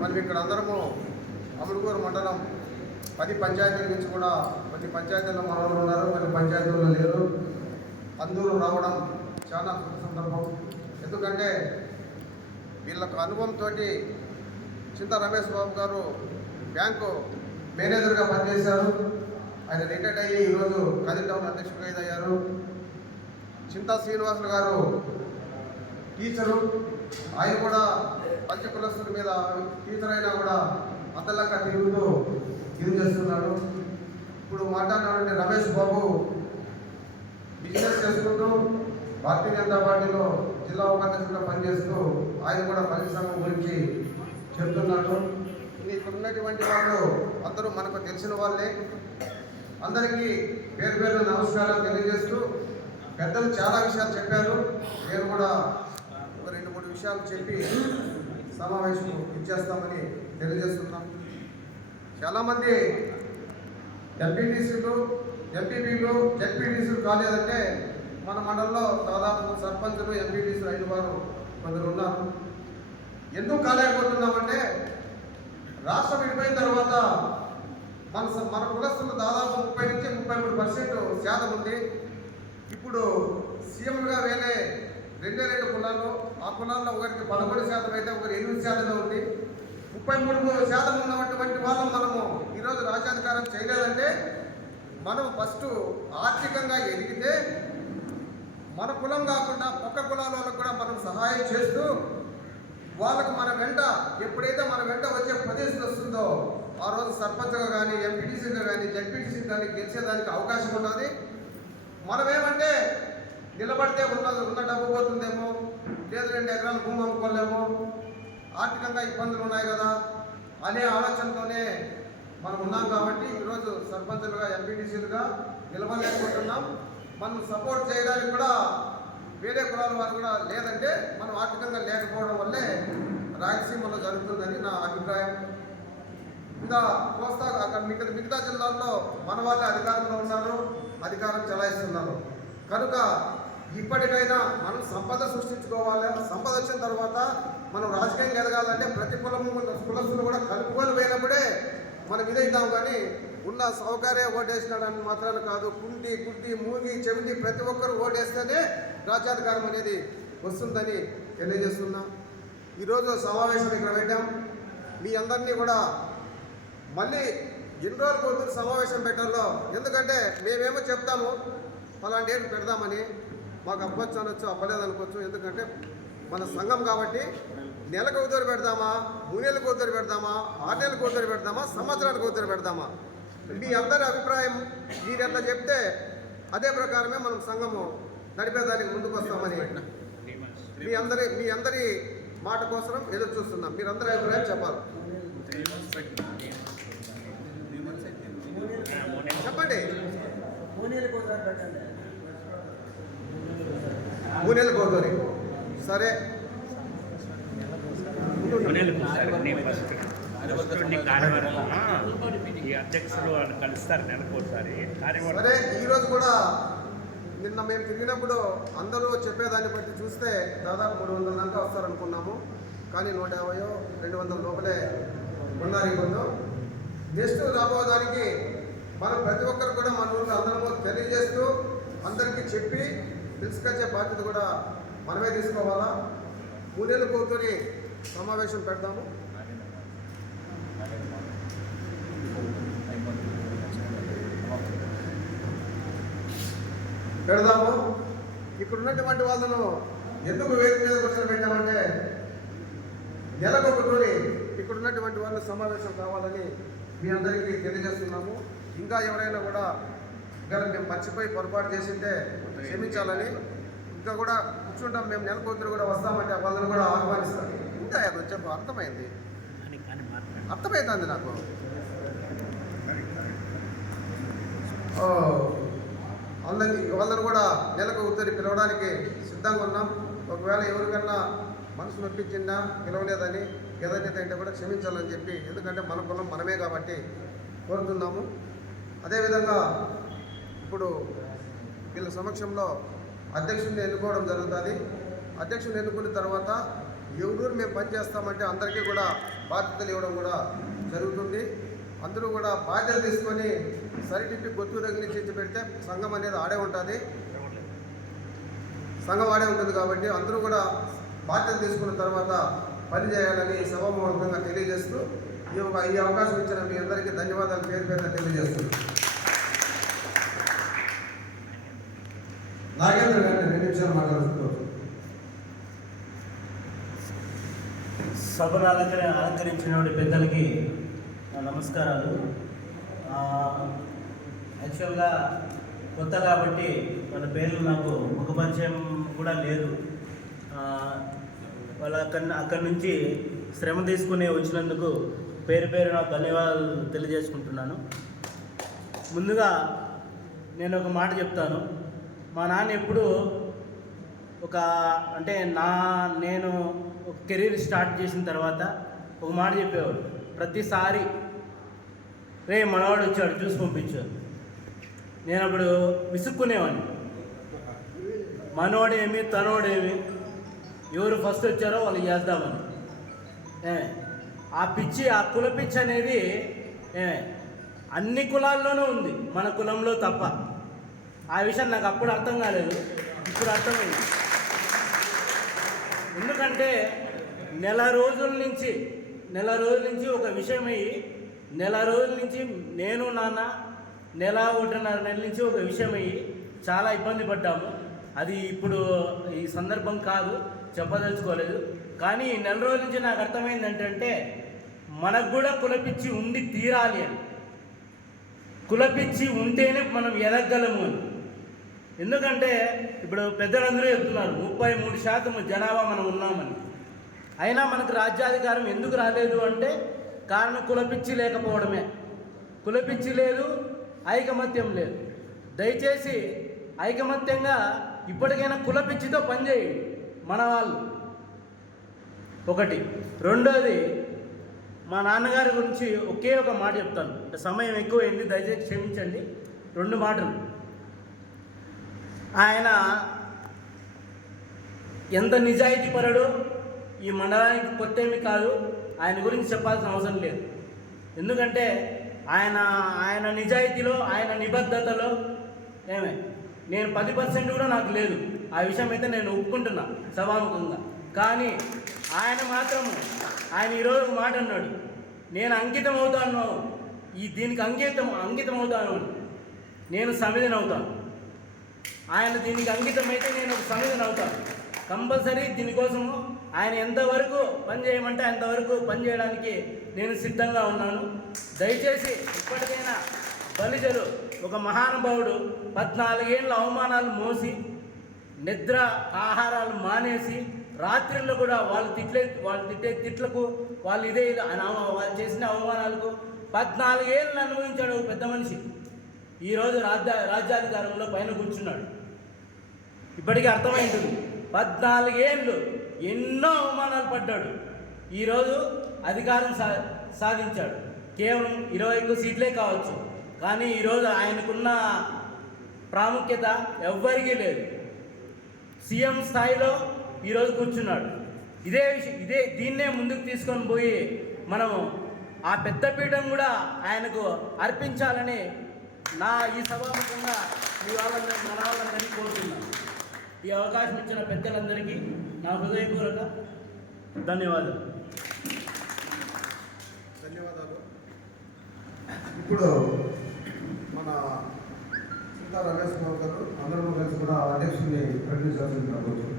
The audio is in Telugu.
మనం ఇక్కడ అందరము అమలుగూరు మండలం 10 పంచాయతీల నుంచి కూడా కొన్ని పంచాయతీల్లో మనవాళ్ళు ఉన్నారు, కొన్ని పంచాయతీల్లో లేరు. అందరూ రావడం చాలా సందర్భం. ఎందుకంటే వీళ్ళకు అనుభవంతో చింతా రమేష్ బాబు గారు బ్యాంకు మేనేజర్గా పనిచేశారు. ఆయన రిటైర్డ్ అయ్యి ఈరోజు కదిరి టౌన్ అధ్యక్షుడిగా అయ్యారు. చింతా శ్రీనివాసులు గారు టీచరు, ఆయన కూడా పంచకులస్తుల మీద టీచర్ అయినా కూడా అద్దలంగా తిరుగుతూ ఇది చేస్తున్నాడు. ఇప్పుడు మాట్లాడినటువంటి రమేష్ బాబు బిజినెస్ చేసుకుంటూ భారతీయ జనతా పార్టీలో జిల్లా ఉపాధ్యక్షుడిగా పనిచేస్తూ ఆయన కూడా పని సంఘం గురించి చెప్తున్నాడు. ఇక్కడ ఉన్నటువంటి వాళ్ళు అందరూ మనకు తెలిసిన వాళ్ళే. అందరికీ పేరు పేరు నమస్కారాలు తెలియజేస్తూ పెద్దలు చాలా విషయాలు చెప్పారు. నేను కూడా ఒక 2-3 విషయాలు చెప్పి సమావేశం ఇచ్చేస్తామని తెలియజేస్తున్నాం. చాలామంది ఎంపీటీసీలు, ఎంపీపీలు, జెడ్పీటీసీలు కాలేదంటే మన మండలంలో దాదాపు సర్పంచులు, ఎంపీటీసీలు 5 వారు కొందరు ఉన్నారు. ఎందుకు కాలేకపోతున్నామంటే రాష్ట్రం విడిపోయిన తర్వాత మన కులస్తులు దాదాపు 30 నుంచి 33% శాతం ఉంది. ఇప్పుడు సీఎంలుగా వేరే 2 కులాలు, ఆ కులాల్లో ఒకరికి 11% అయితే ఒకరు 8% ఉంది. 33% ఉన్నటువంటి వాళ్ళం మనము ఈరోజు రాజ్యాధికారం చేయలేదంటే మనం ఫస్ట్ ఆర్థికంగా ఎదిగితే మన కులం కాకుండా పక్క కులాల వాళ్ళకు కూడా మనం సహాయం చేస్తూ వాళ్ళకు మన వెంట ఎప్పుడైతే మన వెంట వచ్చే ప్రదేశం వస్తుందో ఆ రోజు సర్పంచ్గా కానీ, ఎంపీటీసీగా కానీ, జెడ్పీటీసీగా కానీ గెలిచేదానికి అవకాశం ఉంటుంది. మనమేమంటే నిలబడితే ఉన్న డబ్బు పోతుందేమో, లేదు 2 ఎకరాల భూమి అమ్ముకోలేమో, ఆర్థికంగా ఇబ్బందులు ఉన్నాయి కదా అనే ఆలోచనతోనే మనం ఉన్నాం. కాబట్టి ఈరోజు సర్పంచులుగా, ఎంపీటీసీలుగా నిలబడలేకపోతున్నాం. మనం సపోర్ట్ చేయడానికి కూడా వేరే కులాల వారు కూడా లేదంటే మనం ఆర్థికంగా లేకపోవడం వల్లే రాయలసీమలో జరుగుతుందని నా అభిప్రాయం. ఇంకా కోస్తా అక్కడ మిగతా జిల్లాల్లో మన వాళ్ళే అధికారంలో ఉన్నారు, అధికారం చెలాయిస్తున్నారు. కనుక ఇప్పటికైనా మనం సంపద సృష్టించుకోవాలి. సంపద వచ్చిన తర్వాత మనం రాజకీయంగా ఎదగాలంటే ప్రతి కులస్తులు కూడా కలుపుకొని పోయినప్పుడే మనం ఇదైతాం. కానీ ఉన్న సౌకర్య ఓటేసినాడని మాత్రాలు కాదు, కుంటి, గుడ్డి, మూగి, చెవిటి ప్రతి ఒక్కరు ఓటేస్తేనే రాజ్యాధికారం అనేది వస్తుందని తెలియజేస్తున్నా. ఈరోజు సమావేశం ఇక్కడ పెట్టాం. మీ అందరినీ కూడా మళ్ళీ ఎన్ని రోజులు పోతుంది సమావేశం పెట్టాలో. ఎందుకంటే మేమేమో చెప్తాము అలాంటి డేట్ పెడదామని, మాకు అవ్వచ్చు అనొచ్చు, అవ్వలేదు అనుకోవచ్చు. ఎందుకంటే మన సంఘం కాబట్టి నెలకు ఒకసారి పెడదామా, 3 నెలలకు ఒకసారి పెడదామా, 6 నెలలకు ఒకసారి పెడదామా, సంవత్సరానికి ఒకసారి పెడదామా, మీ అందరి అభిప్రాయం మీరు ఎట్లా చెప్తే అదే ప్రకారమే మనం సంఘము నడిపేదానికి ముందుకు వస్తామని మీ అందరి మాట కోసం ఎదురు చూస్తున్నాం. మీరందరి అభిప్రాయం చెప్పాలి. చెప్పండి. 3 నెలలకు ఒకసారి సరే. సరే, ఈరోజు కూడా నిన్న మేము తిరిగినప్పుడు అందరూ చెప్పేదాన్ని బట్టి చూస్తే దాదాపు 300 దాకా వస్తారనుకున్నాము. కానీ 150-200 లోపలే ఉన్నారు. ఇప్పుడు నెక్స్ట్ రాబోదానికి మనం ప్రతి ఒక్కరు కూడా మన ఊళ్ళో అందరము తెలియజేస్తూ అందరికీ చెప్పి తెలుసుకొచ్చే బాధ్యత కూడా మనమే తీసుకోవాలా. 3 నెలలు కూర్చొని సమావేశం పెడదాము. ఇక్కడ ఉన్నటువంటి వాళ్ళను ఎందుకు వేదిక మీద కూర్చొని పెట్టామంటే నెలకు ఒకటి ఇక్కడ ఉన్నటువంటి వాళ్ళు సమావేశం కావాలని మీ అందరికీ తెలియజేస్తున్నాము. ఇంకా ఎవరైనా కూడా ఇక్కడ మేము మర్చిపోయి పొరపాటు చేసింటే క్షమించాలని. ఇంకా కూడా కూర్చుంటాం మేము, నెల కూతురు కూడా వస్తామంటే వాళ్ళని కూడా ఆహ్వానిస్తాం. ఇంకా చెప్పు, అర్థమైంది, అర్థమవుతుంది నాకు. వాళ్ళని కూడా నెలకు ఒకసారి పిలవడానికి సిద్ధంగా ఉన్నాం. ఒకవేళ ఎవరికన్నా మనసు నొప్పించిందా పిలవలేదని ఏదైతే అంటే కూడా క్షమించాలని చెప్పి, ఎందుకంటే మన కులం మనమే కాబట్టి కోరుతున్నాము. అదేవిధంగా ఇప్పుడు వీళ్ళ సమక్షంలో అధ్యక్షుడిని ఎన్నుకోవడం జరుగుతుంది. అధ్యక్షుడిని ఎన్నుకున్న తర్వాత ఎవరు మేము పనిచేస్తామంటే అందరికీ కూడా బాధ్యతలు ఇవ్వడం కూడా జరుగుతుంది. అందరూ కూడా బాధ్యత తీసుకొని సరిటిప్పి గొత్తు తగిలించి పెడితే సంఘం అనేది ఆడే ఉంటుంది, సంఘం ఆడే ఉంటుంది. కాబట్టి అందరూ కూడా బాధ్యత తీసుకున్న తర్వాత పని చేయాలని సభాముఖంగా తెలియజేస్తూ ఈ అవకాశం ఇచ్చిన మీ అందరికీ ధన్యవాదాలు పేరు పేరున తెలియజేస్తున్నాను. నాగేంద్ర గారిని 2 నిమిషాలు మాట్లాడుతూ సభను అలంకరించిన పెద్దలకి నమస్కారాలు. యాక్చువల్గా కొత్త కాబట్టి వాళ్ళ పేర్లు నాకు ముఖ పరిచయం కూడా లేదు. వాళ్ళ అక్కడి నుంచి శ్రమ తీసుకుని వచ్చినందుకు పేరు నాకు ధన్యవాదాలు తెలియజేసుకుంటున్నాను. ముందుగా నేను ఒక మాట చెప్తాను. మా నాన్న ఎప్పుడు నేను ఒక కెరీర్ స్టార్ట్ చేసిన తర్వాత ఒక మాట చెప్పేవాడు. ప్రతిసారి రే మనవాడు వచ్చాడు చూసి పంపించాడు. నేను అప్పుడు విసుక్కునేవాడిని. మనోడేమి తనోడేమి, ఎవరు ఫస్ట్ వచ్చారో వాళ్ళు చేద్దామని. ఆ కుల పిచ్చి అనేది అన్ని కులాల్లోనూ ఉంది, మన కులంలో తప్ప. ఆ విషయం నాకు అప్పుడు అర్థం కాలేదు, ఇప్పుడు అర్థమైంది. ఎందుకంటే నెల రోజుల నుంచి ఒక విషయమై నెల రోజుల నుంచి నేను నాన్న 1.5 నెలల నుంచి ఒక విషయమయ్యి చాలా ఇబ్బంది పడ్డాము. అది ఇప్పుడు ఈ సందర్భం కాదు, చెప్పదలుచుకోలేదు. కానీ నెల రోజుల నుంచి నాకు అర్థమైంది ఏంటంటే మనకు కూడా కులపిచ్చి ఉండి తీరాలి అని. కులపిచ్చి ఉంటేనే మనం ఎదగలము అని. ఎందుకంటే ఇప్పుడు పెద్దలందరూ చెప్తున్నారు 33% జనాభా మనం ఉన్నామని. అయినా మనకు రాజ్యాధికారం ఎందుకు రాలేదు అంటే కారణం కులపిచ్చి లేకపోవడమే. కులపిచ్చి లేదు, ఐకమత్యం లేదు. దయచేసి ఐకమత్యంగా ఇప్పటికైనా కులపిచ్చితో పనిచేయండి మన వాళ్ళు. ఒకటి. రెండోది, మా నాన్నగారి గురించి ఒకే ఒక మాట చెప్తాను. సమయం ఎక్కువైంది, దయచేసి క్షమించండి. 2 మాటలు. ఆయన ఎంత నిజాయితీపరుడో ఈ మండలానికి కొత్తేమి కాదు, ఆయన గురించి చెప్పాల్సిన అవసరం లేదు. ఎందుకంటే ఆయన నిజాయితీలో, ఆయన నిబద్ధతలో నేను 10% కూడా నాకు లేదు. ఆ విషయం అయితే నేను ఒప్పుకుంటున్నా సభాముఖంగా. కానీ ఆయన ఈరోజు మాట అన్నాడు, నేను అంకితం అవుతాను, దీనికి అంకితం అవుతాను అని. నేను సమిధిని అవుతాను. ఆయన దీనికి అంకితం అయితే నేను ఒక సమిధిని అవుతాను కంపల్సరీ. దీనికోసము ఆయన ఎంతవరకు పని చేయమంటే అంతవరకు పని చేయడానికి నేను సిద్ధంగా ఉన్నాను. దయచేసి ఇప్పటికైనా బలిజలు ఒక మహానుభావుడు 14 ఏళ్ళ అవమానాలు మోసి, నిద్ర ఆహారాలు మానేసి, రాత్రిళ్ళు కూడా వాళ్ళు తిట్టే తిట్లకు వాళ్ళు వాళ్ళు చేసిన అవమానాలకు 14 ఏళ్ళు అనుభవించాడు పెద్ద మనిషి. ఈరోజు రాజ్యాధికారంలో పైన కూర్చున్నాడు. ఇప్పటికీ అర్థమైంటుంది. 14 ఏళ్ళు ఎన్నో అవమానాలు పడ్డాడు. ఈరోజు అధికారం సాధించాడు. కేవలం 21 సీట్లే కావచ్చు, కానీ ఈరోజు ఆయనకున్న ప్రాముఖ్యత ఎవ్వరికీ లేదు. సీఎం స్థాయిలో ఈరోజు కూర్చున్నాడు. దీన్నే ముందుకు తీసుకొని పోయి మనము ఆ పెద్దపీఠం కూడా ఆయనకు అర్పించాలని ఈ సభాముఖంగా మన వాళ్ళందరినీ కోరుతున్నాను. ఈ అవకాశం ఇచ్చిన పెద్దలందరికీ నా హృదయపూర్వక ధన్యవాదాలు. ఇప్పుడు మన సీతా రమేష్ బాబు గారు అందరూ కలిసి కూడా అధ్యక్షుడిని ప్రకటించాల్సిందిగా కోరుతున్నాను.